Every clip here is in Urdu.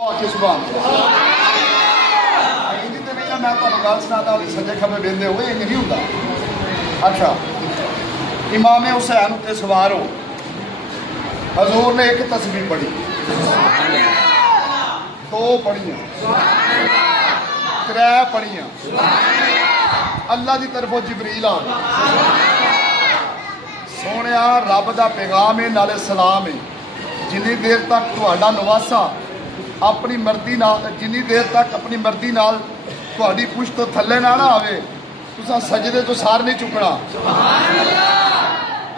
میں گل سنا سجے کھبے بہتے ہوئے انج نہیں ہوں. اچھا امام حسین اتنے سوار ہو حضور نے ایک تسبیح پڑھی دو پڑھیاں ترے پڑھیاں اللہ دی طرفوں جبریل آ گیا. سونے رب دا پیغام ہے نالے سلام ہے. جنی دیر تک تہاڈا نواسا اپنی مرضی نال جنی دیر تک اپنی مرضی نال تہاڈی پشت تو تھلے نہ آوے تساں سجدے تو سار نہیں چکنا.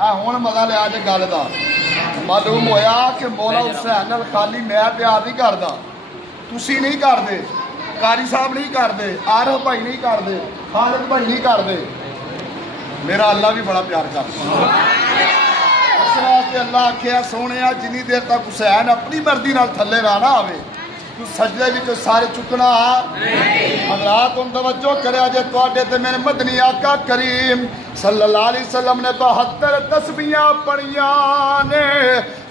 ہن مزہ لیا جے گل دا. معلوم ہویا کہ مولا حسین نال خالی میں پیار نہیں کردا, تسی نہیں کردے, قاری صاحب نہیں کردے, عارف بھائی نہیں کردے, خالد بھائی نہیں کردے, میرا اللہ بھی بڑا پیار کرتا. اس واسطے اللہ آکھیا سونے جنی دیر تک حسین اپنی مرضی نال تھلے نہ آوے تو سجدے وچ سارے چکنا. حضرات ہن توجہ کریا جے تواڈے تے میرے مدنی آقا کریم صلی اللہ علیہ وسلم نے 72 تسبیحاں پڑھیاں نے.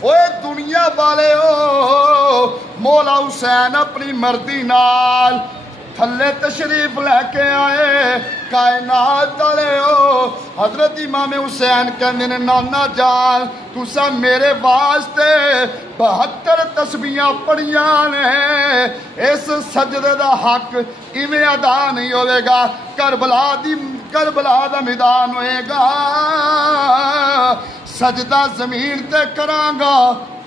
اوے دنیا والے او مولا حسین اپنی مرضی نال تھلے تشریف لے کے آئے کائنات والے ہو. حضرت امام حسین کہندے نے نانا جان تساں میرے واسطے 72 تسبیحاں پڑھیاں نے, اس سجدے دا حق ایویں ادا نہیں ہوئے گا. کربلا دا میدان ہوئے گا, سجدہ زمین تے کراں گا,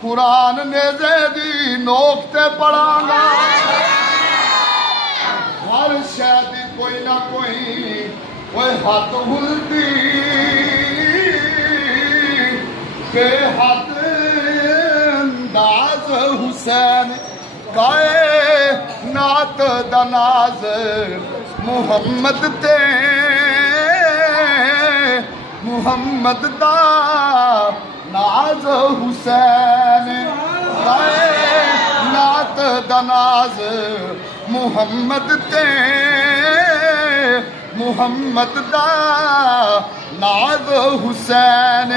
قرآن نیزے دی نوک تے پڑھاں گا. ہر شاید کوئی نہ کوئی ہاتھ ہلتی بے حد انداز حسین کائنات دا ناز محمد تے محمد دا ناز حسین کائنات دا ناز محمد تے محمد دا ناز حسین.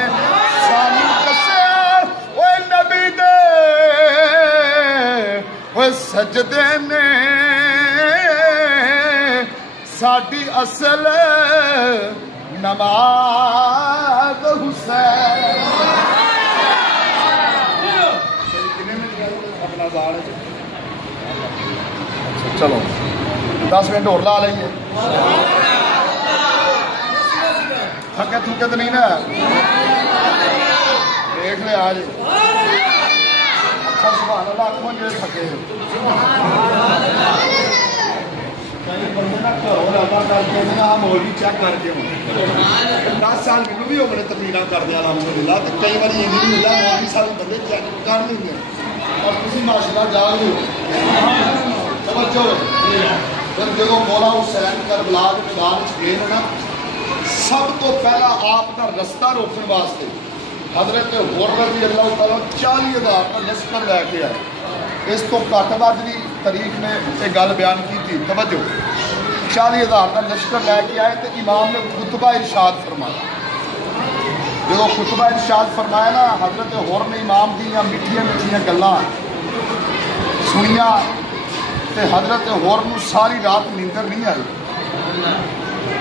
سانو دسیا اوے نبی دے اوے سجدے نے ساڈی اصل نماز حسین. اپنا زار چلو 10 منٹ اور لا لئیے. تھکے تھکے تو نہیں نا دیکھ لے آج. اچھا سبحان اللہ کون جو تھکے کئی بندے نا گھروں رابطہ کر کے مولوی چیک کر کے 10 سال مینوں بھی ہو گئے تقریراں کردے الحمدللہ. تو کئی بار یہ نہیں ہوتا مولوی صاحب بندے چیک کر لیں گے اور تسی ماشاءاللہ جاگ دو توجہ. پھر جب مولا حسین کربلا کے میدان گئے نا سب تو پہلا آپ کا رستہ روکنے واسطے حضرت غور رضی اللہ تعالیٰ 40,000 کا لشکر لے کے آئے. اس کو گھٹ ود بھی تاریخ نے یہ گل بیان کی تھی. توجہ 40,000 کا لشکر لے کے آئے تو امام نے خطبہ ارشاد فرمایا. جب خطبہ ارشاد فرمایا نا حضرت غور نے امام دیا میٹھیاں میٹھیاں گلاں سنیاں تے حضرت غور نو ساری رات نیندر نہیں آئی.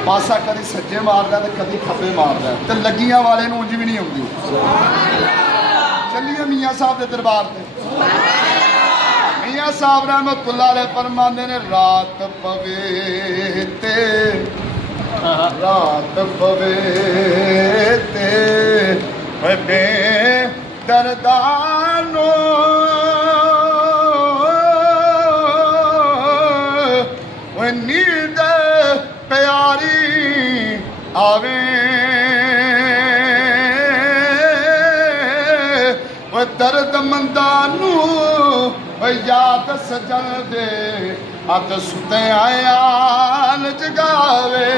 پاسا کدی سجے ماردا تے کدی کھبے ماردا تے لگیاں والے نو انج بھی نہیں ہوندی. چلیے میاں صاحب دے دربار تے. میاں صاحب رحمت اللہ علیہ فرماندے نے رات پوے تے بے دردانو نیند پیاری آوے درد مندانو یاد سجن دے ات ستے آیان جگاوے.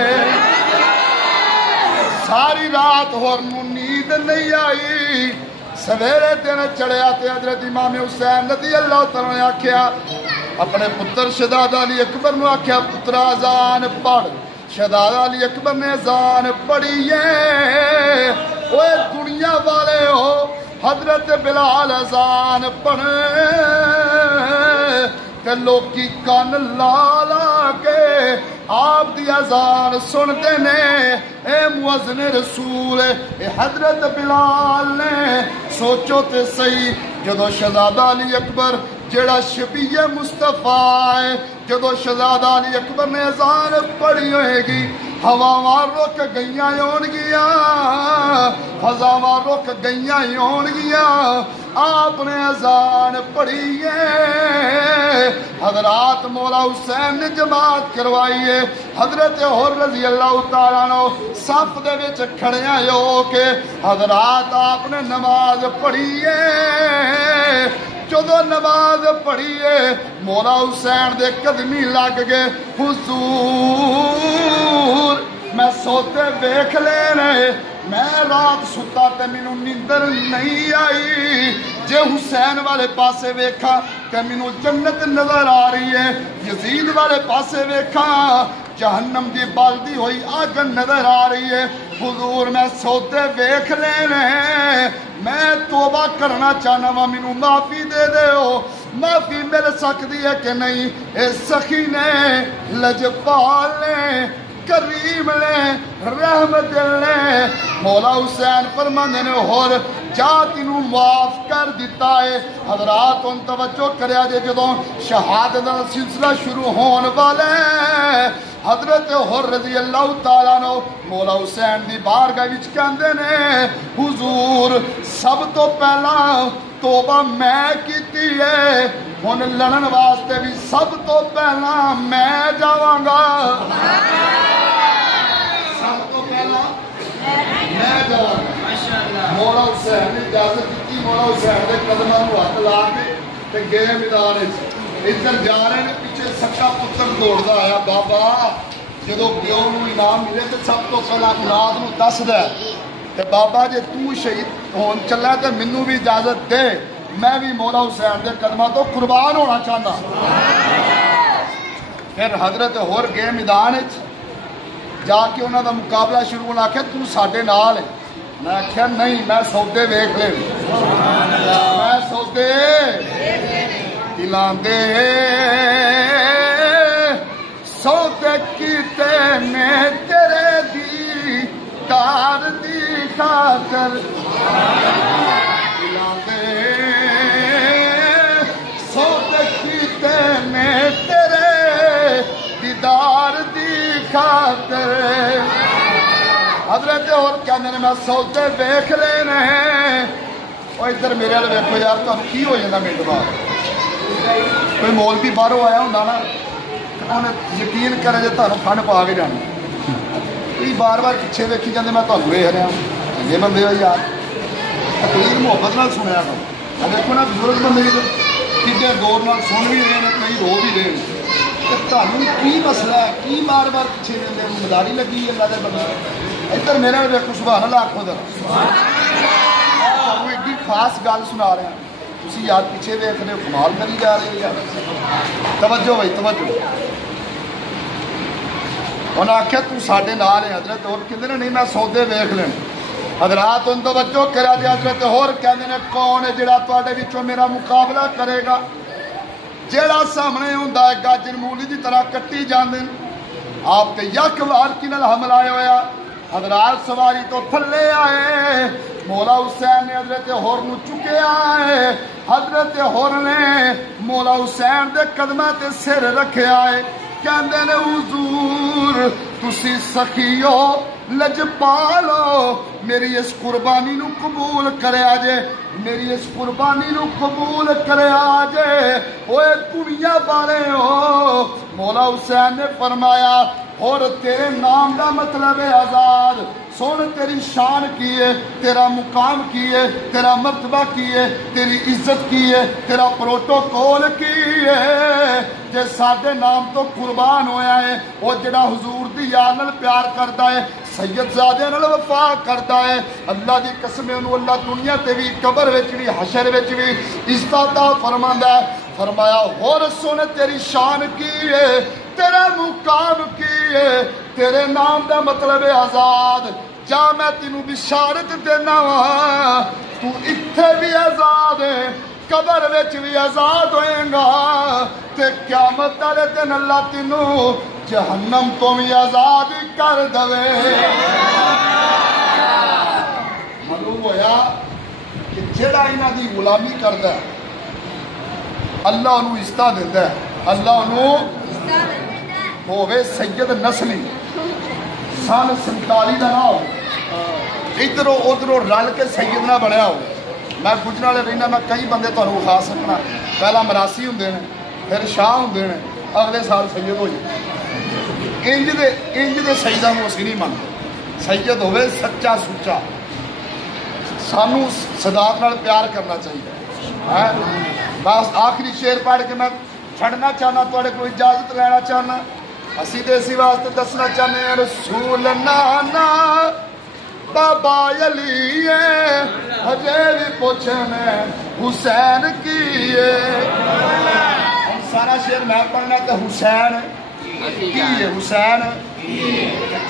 ساری رات ہور نو نیند نہیں آئی. سویرے دن چڑھیا تے حضرت امام حسین رضی اللہ تعالیٰ نے آکھیا اپنے پتر شہزادہ علی اکبر نے آکھیا پترا اذان پڑھ. شہزادہ علی اکبر نے اذان پڑھی ہے. اوے دنیا والے ہو حضرت بلال اذان پڑھے تے لوکی کان لا لا کے آپ دی اذان سنتے نے اے مؤذن رسول اے حضرت بلال نے سوچو تے صحیح جدو شہزادہ علی اکبر جڑا شبیہ مصطفیٰ ہے جدو شہزادہ علی اکبر نے اذان پڑھی ہوئے گی ہواواں رک گئیاں ہون گیا فضاواں رک گئیاں ہون گیا آپ نے اذان پڑھی ہے حضرات مولا حسین نے جماعت کروائی ہے حضرت حر رضی اللہ تعالیٰ عنہ صف دے وچ کھڑے ہو کے حضرات آپ نے نماز پڑھی ہے جدو نماز پڑھی ہے مولا حسین دے قدمی لگ گئے حضور میں سوتے ویکھ لینے میں رات ستا تے مینوں نیندر نہیں آئی جے حسین والے پاسے ویکھا تے مینوں جنت نظر آ رہی ہے یزید والے پاسے ویکھا جہنم دی بالدی ہوئی آگ نظر آ رہی ہے حضور میں سوتے ویکھ لینے میں توبہ کرنا چاہنا وا مینوں معافی دے دیو معافی مل سکتی ہے کہ نہیں اے سخی نے لجپال نے کریم نے رحمت نے مولا حسین فرماندے نے اور جا تینوں معاف کر دیتا ہے حضرات ان توجہ کریا جے جدوں شہادت دا سلسلہ شروع ہون والا ہے حضرت حر رضی اللہ تعالیٰ عنہ مولا حسین دی بارگاہ وچ کہندے نے حضور سب تو پہلا توبہ میں کیتی ہے ہن لڑن واسطے بھی سب تو پہلا میں جاواں گا سب تو پہلا میں جاواں گا مولا حسین نے اجازت دیتی مولا حسین دے قدماں نوں ہاتھ لا کے تے گئے میدان وچ ادھر جا رہے ہیں پیچھے سکا پتر دوڑدا آیا بابا جدو پیو نوں انعام ملے تے سب تو پہلا اولاد نوں دسدا تے بابا جے تو شہید ہون چلا تے مینوں بھی اجازت دے میں بھی مولا حسین دے قدماں تو قربان ہونا چاہنا پھر حضرت ہور گئے میدان وچ جا کے انہاں دا مقابلہ شروع ہونا آکھیا تو ساڈے نال ہے میں آکھیا نہیں میں سودے ویکھ لے میں سودے دلاں دے سودے کیتے نے تیرے دی تار دی خاطر دلاں دے سودے کیتے نے تیرے دیدار دی خاطر حضرت اور کہنے نے میں سودے ویکھ لینے اور ادھر میرے والے ویکھو یار تو کی ہو جاتا منٹ بعد کوئی مولوی باہروں آیا ہوں نا انہیں یقین کرے جے تمہیں فن پا کے جانا یہ بار بار پیچھے ویکھی جاندے میں تمہیں ویکھ رہا ہوں چنگے بندے ہو یار تقریر محبت نال سنیا کرو دیکھو نا بزرگ بندے کتنے غور نال سن بھی رہے ہیں کئی رو بھی رہے ہیں تمہیں کی مسئلہ ہے کی بار بار پیچھے ویندے مداری لگی ہے اللہ دے بندے ادھر میرے ویکھو سبحان اللہ آکھو ذرا تمہیں ایڈی خاص گل سنا رہے ہیں تسی یار پیچھے ویکھ رہے ہو کمال کری جا رہے ہو یار توجہ بھائی توجہ انہیں آخیا تو ساڈے نال ہے حضرت اور کہندے نے نہیں میں سودے ویکھ لینے حضرات ان توجہ کرا دے حضرت اور کہندے نے کون ہے جڑا تواڈے وچوں میرا مقابلہ کرے گا جڑا سامنے ہوندا ہے گاجر مولی دی طرح کٹی جاندے آپ تے یک وار کی نال حملہ ہویا حضرات سواری تو تھلے آئے مولا حسین نے حضرت حر نو چکیا ہے حضرت حر نے مولا حسین دے قدماں تے سر رکھیا ہے کہندے نے حضور تسی سخیو لجپالو میری اس قربانی نو قبول کریا جے میری اس قربانی نو قبول کریا جے اوے دنیا والے ہو مولا حسین نے فرمایا اور تیرے نام دا مطلب ہے آزاد سن تیری شان کی ہے تیرا مقام کی ہے تیرا مرتبہ کی ہے تیری عزت کی ہے تیرا پروٹوکول کی ہے جے ساڈے نام تو قربان ہویا ہے وہ جڑا حضور دی یاد نال پیار کردا ہے سید زادے نال وفا کردا ہے اللہ دی قسم انہوں اللہ دنیا تے بھی قبر وچ بھی حشر وچ بھی عزت عطا فرماندا ہے فرمایا اور سن تیری شان کی ہے تیرا مقام کی ہے تیرے نام دا مطلب ہے آزاد جا میں تینوں بشارت دینا وا تو اتھے بھی آزاد ہے قبر وچ بھی آزاد ہوئے گا تے قیامت والے دن اللہ تینوں جہنم تو بھی آزاد کر دے. معلوم ہویا کہ جڑا انہاں دی غلامی کردا ہے اللہ انہوں عزت دیندا ہے. اللہ انہوں ہووے سید نسلی سن 47 دا نہ ہو ادھروں ادھروں رل کے سید نہ بنیا ہو. میں گجرا والے رہنا میں کئی بندے تمہیں وکھا سکنا. پہلا مراسی ہوں نے پھر شاہ ہوں نے اگلے سال سید ہو جائے. انج دے سیداں نوں اسی نہیں منتے. سید ہوئے سچا سچا. سانوں صداقت نال پیار کرنا چاہیے. بس آخری شعر پڑھ کے میں چھڑنا چاہنا تھوڑے کو اجازت لینا چاہنا. اسی تو اسی واسطے دسنا چاہتے ہیں رسول نانا بابا علی ہجے بھی پوچھنے حسین کی سارا شعر میں پڑھنا تو حسین کی ہے. حسین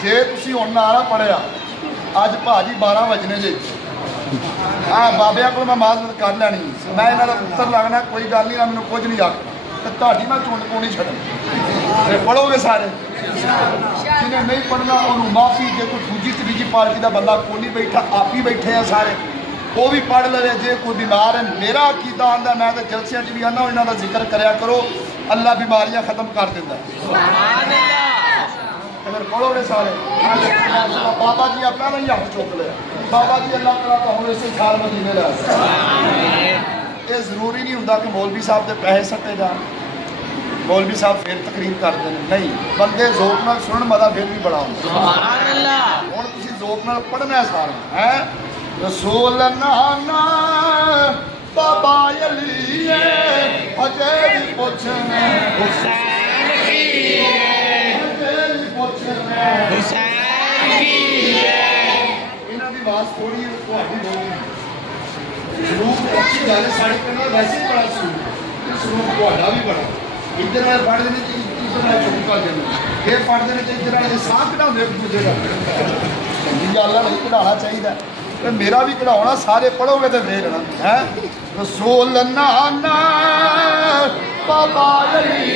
جی تھی ہوں نعرہ پڑھیا اج بھاجی 12 بجنے جی بابیا کو میں معذرت کر لینی. میں یہاں کا پتر لگنا کوئی گل نہیں مجھے کچھ نہیں آخر تاری میں چونڈ کو نہیں چڑھنا. پڑھو گے سارے جنہیں نہیں پڑھنا انہوں معافی. جی کوئی دوجی تیجی پارٹی کا بندہ کو نہیں بیٹھا آپ ہی بیٹھے ہیں سارے وہ بھی پڑھ لے. جی کوئی بیمار ہے میرا عقیدہ آتا میں تو جلسیاں بھی آنا انہوں کا ذکر کریا کرو اللہ بیماریاں ختم کر دیتا. اگر پڑھو گے سارے بابا جی اپنا نہیں ہاتھ چوک لیا. بابا جی اللہ تعالیٰ کا ہوں اسے سال مدینے لے. یہ ضروری نہیں ہوتا کہ مولوی صاحب کے پیسے سٹے جان مولوی صاحب پھر تقریر کرتے ہیں. نہیں بندے ذوق نال سنن مزہ پھر بھی بڑا ہوتا. ہوں تھی ذوق نال پڑھنا سارا ہے. رسول نانا بابا علی ہجے بھی پوچھنے حسین کی ہجے بھی پوچھنے حسین کی. انہاں دی آواز تھوڑی تہاڈی بولنی سلوک اچھی گل ہے. ساڈے پنڈ ویسے ہی بڑا سلوک تہاڈا بھی بڑا. ادھر والے پڑھتے ہیں ادھر والے چپ کر دیں. یہ پڑھتے ہیں ادھر والے ساہ کٹا ایک دوسرے کا. چنگی گل ہے نہیں کٹانا چاہیے. میرا بھی کٹاؤنا سارے پڑھو گے تو پھر ہے. رسول نانا بابا علی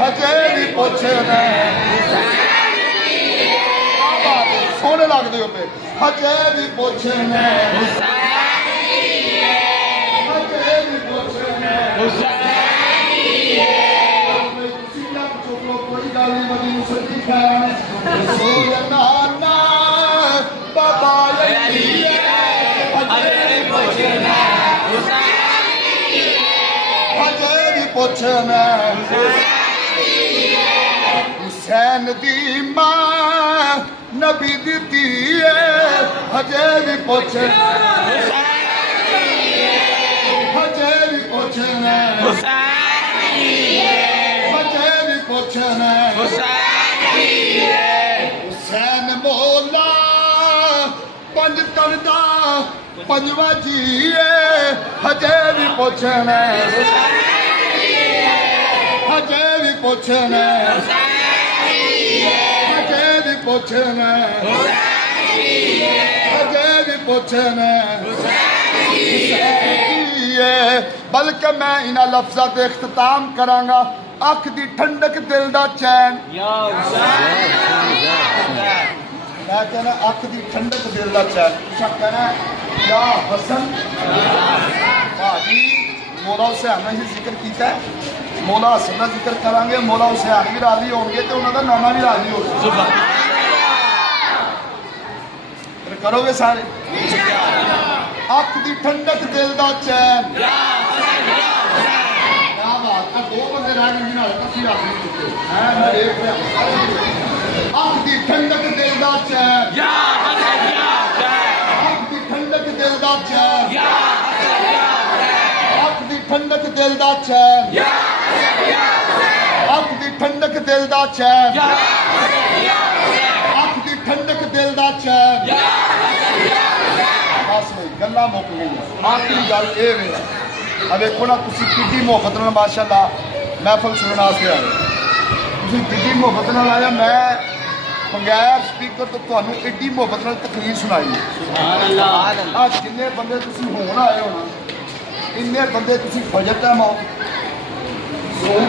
ہجے بھی پوچھنے سونے لگتے ہو پہ ہجے بھی پوچھنے ہجے بھی پوچھنے کوئی گل نہیں بنی سچی خیر. رسول نانا بابا علی ہجے بھی پوچھنے ہجے بھی پوچھنے حسین دی ماں نبی دیتی ہے ہجے بھی پوچھنے ہجے بھی پوچھنے ہجے بھی پوچھنے حسین مولا پنج تن دا پنجواں جی ہجے بھی پوچھنے ہجے بھی پوچھنے ہجے بھی پوچھنے ہجے بھی پوچھنے. بلکہ میں انہاں لفظاں تے اختتام کراں گا. اکھ دی ٹھنڈک دل دا چین. میں کہنا اکھ دی ٹھنڈک دل دا چین. تساں کہنا یا حسن بھاجی مولا حسین نے ذکر کیتا ہے. مولا حسن کا ذکر کریں گے مولا حسین بھی راضی ہو گے تو انہوں کا نانا بھی راضی ہوگا. کرو گے سارے. اکھ دی ٹھنڈک دل دا چین. کیا بات ہے. دو بندے رہ گئے جنہوں کسی راضی چکے ہیں. میں دیکھ رہا اکھ دی ٹھنڈک دل دا چین. اکھ دی ٹھنڈک دل دا چین. اکھ دی ٹھنڈک دل دا چین. اکھ دی ٹھنڈک دل دا چین. اکھ دی ٹھنڈک دل دا چین. بس نہیں گلاں مک گئی. آخری گل یہ ہے اب دیکھو نا تسی کڈی محبت نال ماشاء اللہ محفل سننے واسطے آئے. تسی کڈی محبت نال آیا. میں بغیر سپیکر تو تمہیں ایڈی محبت نال تقریر سنائی. آج جن بندے تسی ہون آئے ہو نا ان بندے تسی فجر ٹائم آؤ ظہر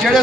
ਜਿਹੜੇ